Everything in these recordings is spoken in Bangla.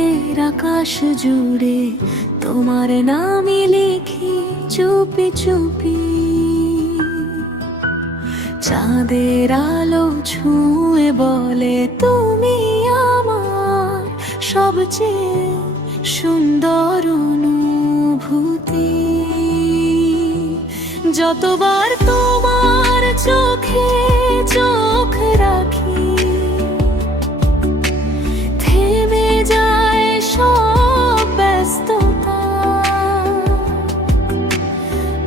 রাতের আকাশ জুড়ে তোমার নামই লিখি চুপি চুপি। চাঁদের আলো ছুঁয়ে বলে তুমি আমার সবচেয়ে সুন্দর অনুভূতি। যতবার তোমার চোখে চোখ রাখি থেমে যায় সব ব্যস্ততা।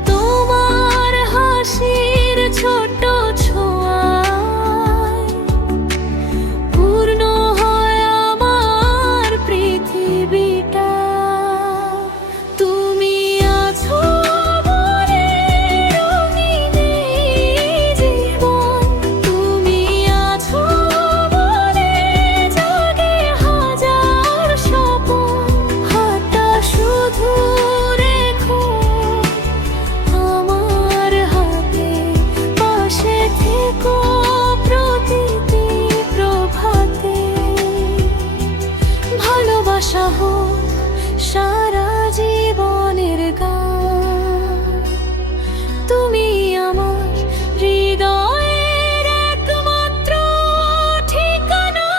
তোমার হাসির ছোট ছোঁয়ায় পূর্ণ হয় আমার পৃথিবীটা। তুমি আছো বলে রঙিন এই জীবন, তুমি আছো বলে জাগে হাজার স্বপন। হাতটা শুধু রেখো আমার হাতে, পাশে থেকো প্রতিটি প্রভাতে। ভালোবাসা হোক সারা জীবনের গান, তুমি আমার হৃদয়ের একমাত্র ঠিকানা।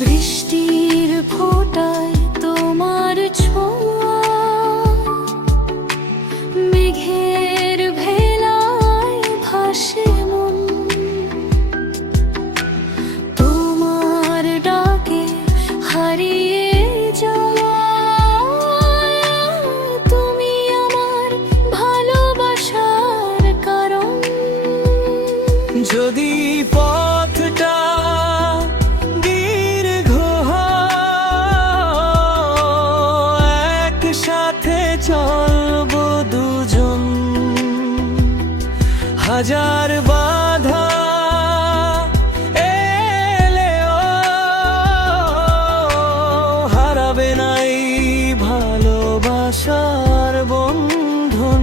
বৃষ্টির ফোঁটায় তোমার ছোঁয়া, মেঘের ভেলায় ভাসে মন। তোমার ডাকে হারিয়ে যাওয়া, তুমি আমার ভালোবাসার কারণ। যদি পথটা দীর্ঘ হয়, একসাথে চলবো দুজন। হাজার বাধা এলেও হারাবে নাই ভালোবাসার বন্ধন।